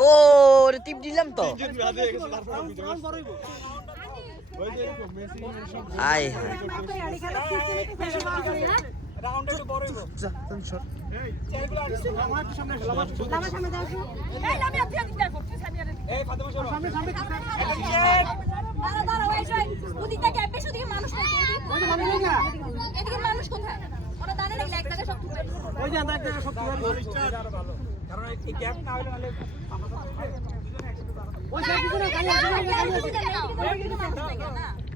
ও রে টিপ দিলাম তো আয় রাউন্ডে একটু বড় হইব যা তুমি শট এই চেয়ারগুলো আর আমার একটু সামনে লামা সামনে দাও এই লামি আপনি দেখো সামনে এই ফাতেমা সরো সামনে সামনে দাঁড়া দাঁড়া ওই যাই ওদিকে ক্যাম্পে শুধু মানুষ নাই ওই ভালো লাগা এদিকে মানুষ কোথায় ওরা দাঁড়ায় নাকি এক জায়গায় সব ওই যে আমরা এক জায়গায় সব ভালো কারণ এই ক্যাম্প না হলে মানে ওই সাইড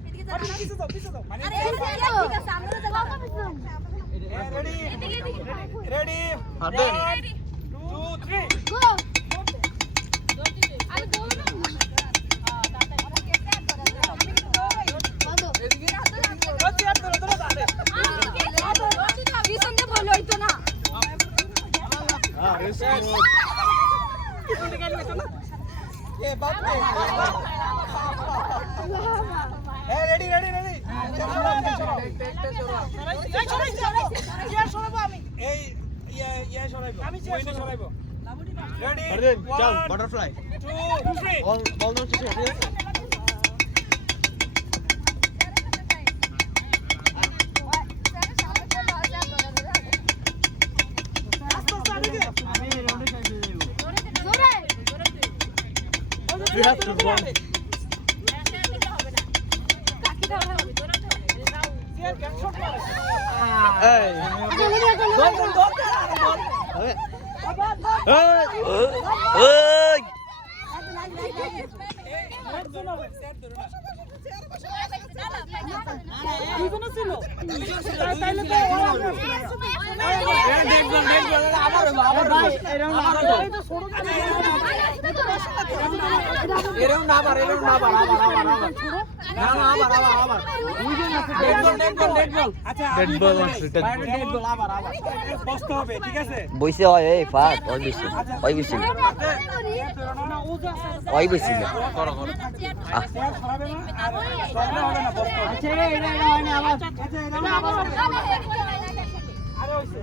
দিকে গাড়ি না পিছে দাও মানে ঠিক আছে আমরা তো যাবো ready 1 2 3 go আরে দৌড় ready এই ইয়া সরাইবো আমি সরাইবো রেডি চল বাটারফ্লাই 2 3 বল নো কিছু হবে You have to go. Hey. বইছে হয় এই ফাট ওই বেশি ওই বেশি ওই বেশি না করো করো আচ্ছা এটা হয় না আবার আরে হইছে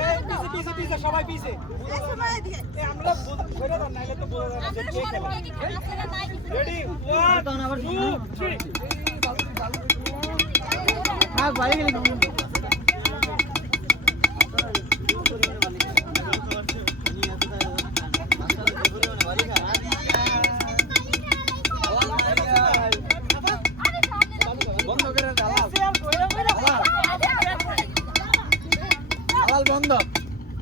এই পিছে সবাই পিছে এই আমরা ধরে দাও নাইলে তো বলে দাও যে কে খেলে রেডি 1 2 3 হ্যাঁ বাইরে গেলে বন্ধ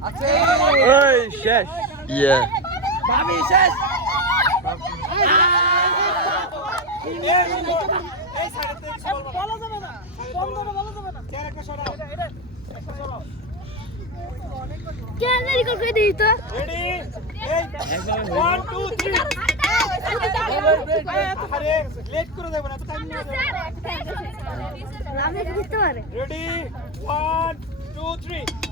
আছে এই শেষ ইয়া ভাবি শেষ এই সাইডে তো বলা যাবে না বন্ধ বলা যাবে না চেয়ার একটা সরাও এটা একটা সরাও কেন রেডি করে দিই তো রেডি এই 1 2 3 আরে লেট করে দেব না তো টাইম নিয়ে আমি দিতে পারে রেডি 1 2 3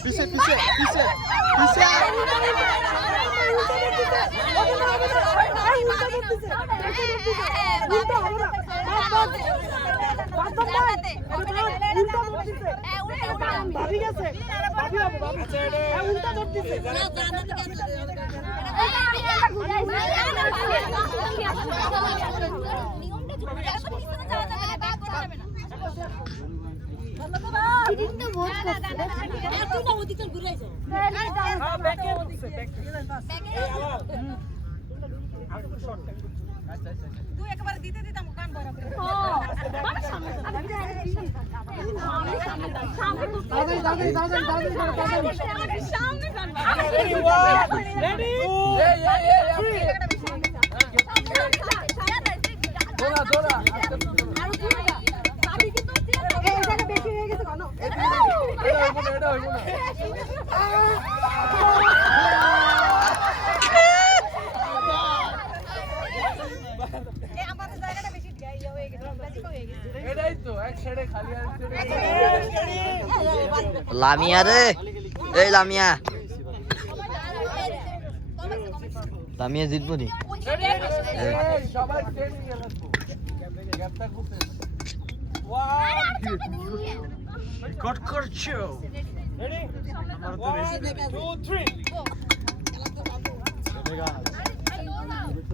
पीछे पीछे पीछे पीछे আমাদের লামিয়া রে, এই লামিয়া, লামিয়া জিতবো নি। রেকর্ড করছো? রেডি? 1 2 3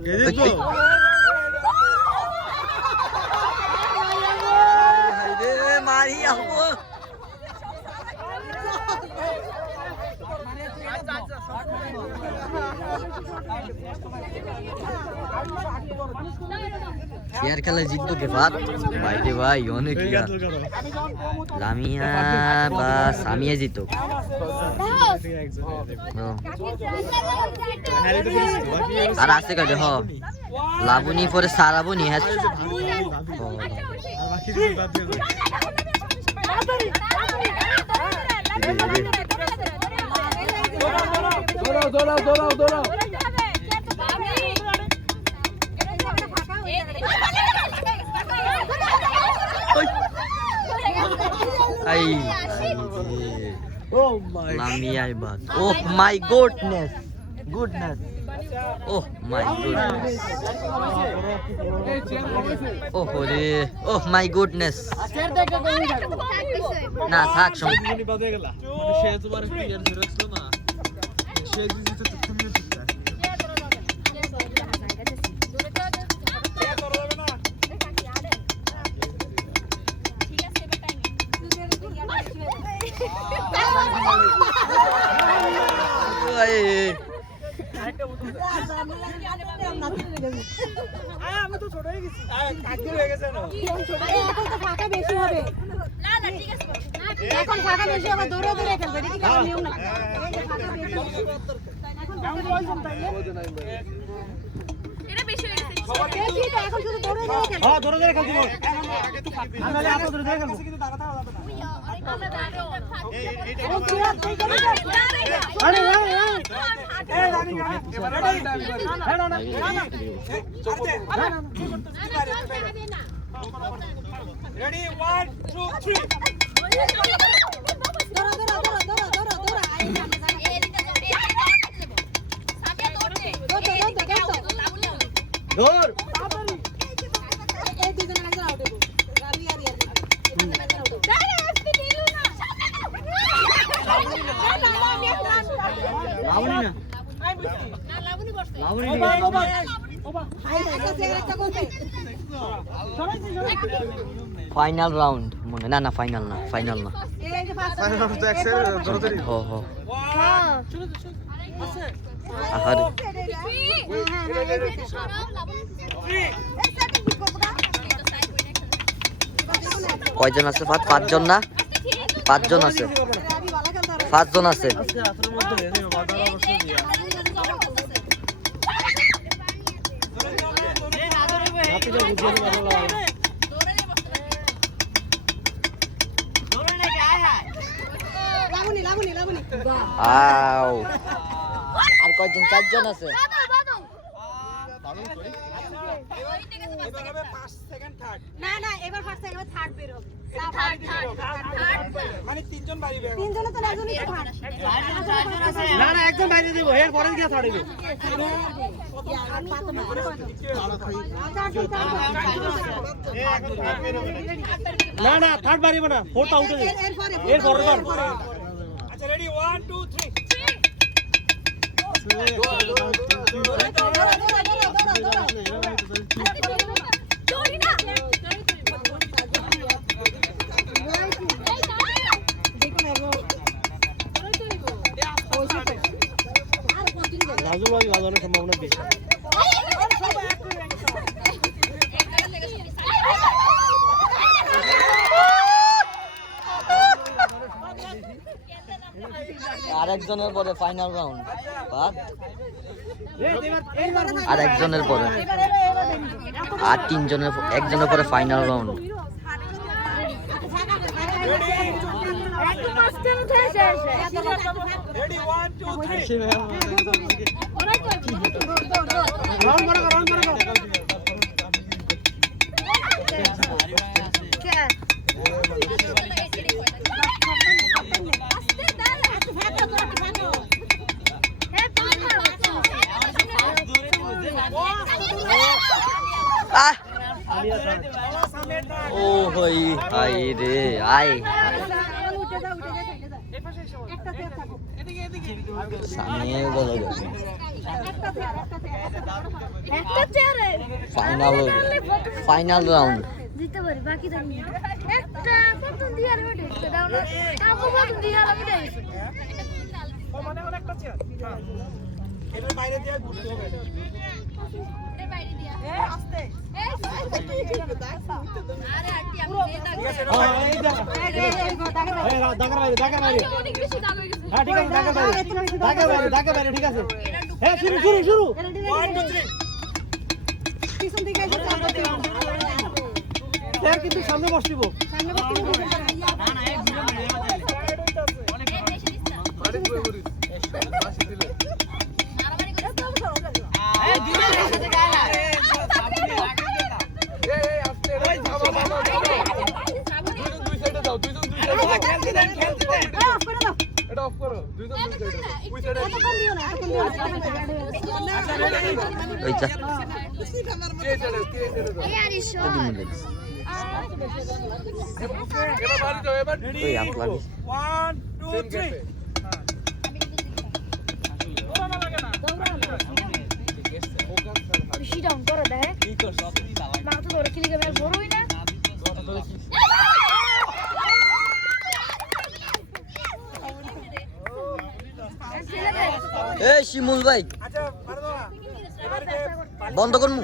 কে জিতবো? হাইরে মারি আবো। চেয়ার খেলা জিতবো কে ভাত? ভাই রে ভাই অনেক ইয়া। লামিয়া বা সামিয়া জিতো। আর আছে কাটে হ লাবুনি পরে সারাবুনি হ্যাঁ। Oh my Lamia bad. Oh my goodness. Goodness. Oh my goodness. Oh hore. Oh my goodness. না থাক সব বাদে গেলা সে তোমার ক্লিয়ার ধরেছিল না সে যদি তো তুমি ঠিক আছে আমি তো ছোট হয়ে গেছি কাকি হয়ে গেছে না এখন তো ফাঁকা বেশি হবে না না ঠিক আছে এখন ফাঁকা বেশি হবে দৌড়ে দৌড়ে খেলবে ঠিক আছে নিয়ম না এই যে ফাঁকা বেশি এখন ডাউন বল জমতাইলে এটা বেশি হয়ে গেছে বেশি তো এখন শুধু দৌড়ে দৌড়ে খেলবে হ্যাঁ দৌড়ে দৌড়ে খেলতে হবে আগে তো ফাঁকা আমরা এত দৌড়ে দৌড়ে খেলবো কিন্তু দাঁড়াতে হবে না আরে এই রানি রেডি 1 2 3 দৌড়া দৌড়া দৌড়া দৌড়া দৌড়া আই সামনে সামনে এদিকে সামনে দৌড় এই দুজন আগে আউট দেবো রানি আর ইয়ার লাউনি না লাউনি ফাইনাল রাউন্ড মনে না না ফাইনাল না ফাইনাল না ফাইনাল তো এক্সেল ধরতেই হো হো আহার কয়জন আছে ভাত? পাঁচজন না? পাঁচজন আছে, পাঁচজন আছে। আও আর কয়জন? চারজন আছে। না না এবার ফার্স্ট এবার থার্ড বের হবে মানে তিনজন বাইরে বের তিনজনে তো একজনই থার্ড না না একজন বাইরে দেব এর পরে গিয়ে ছাড়িব না না থার্ড বাইরে না ফোর্থ আউট হয়ে এর পরে আচ্ছা রেডি 1 2 3 রাজুভাই বাজানোর সম্ভাবনা বেশি আরেকজনের পরে ফাইনাল রাউন্ড বাদ আরেকজনের পরে আর তিনজনের একজনের পরে ফাইনাল রাউন্ড রেডি 1 2 3 রাউন্ড করো আহ ও হই হাই রে আয় সামনে বলে গেছে ফাইনাল রাউন্ড জিততে পারি বাকি তো একটা প্রথম দিয়ে আর ওঠে দাও না কাকু প্রথম দিয়ে আর আমি দেই মানে অনেকটা চেয়ার এর বাইরে দিয়ে ঘুরতে হবে এর বাইরে দিয়া এ আস্তে আরে আন্টি আমি ঠিক আছে এই দাগের বাইরে অনেক বেশি দাগ হয়ে গেছে হ্যাঁ ঠিক আছে দাগের বাইরে ঠিক আছে হ্যাঁ শুরু 1 2 3 পিছন দিকে এসে চাপতে স্যার কিন্তু সামনে বসিব সামনে বসতে না না এক ঘুরে অনেক বেশি দিছ না আরে তুই করিস মারামারি করে এই দিলে সাথে গায় সামনে লাগে না এই আস্তে এই বাবা দুই সাইডে যাও দুইজন দুই সাইডে খেলতে দেন অফ করে দাও এটা অফ করো দুইজন দুই সাইডে ওই সাইডে এতক্ষণ দিও না এতক্ষণ দিও ওই চা কে সাইডে এই আরিশ এবার বাড়ি যাও এবার ওই আপলা 1 2 3 বেশি ডাউন করে দেখ কি করছ তুমি দাও মা তো ধরে ক্লিক করে বড় হই না এ শিমুল ভাই আচ্ছা পারো না এবারে বন্ধ করমু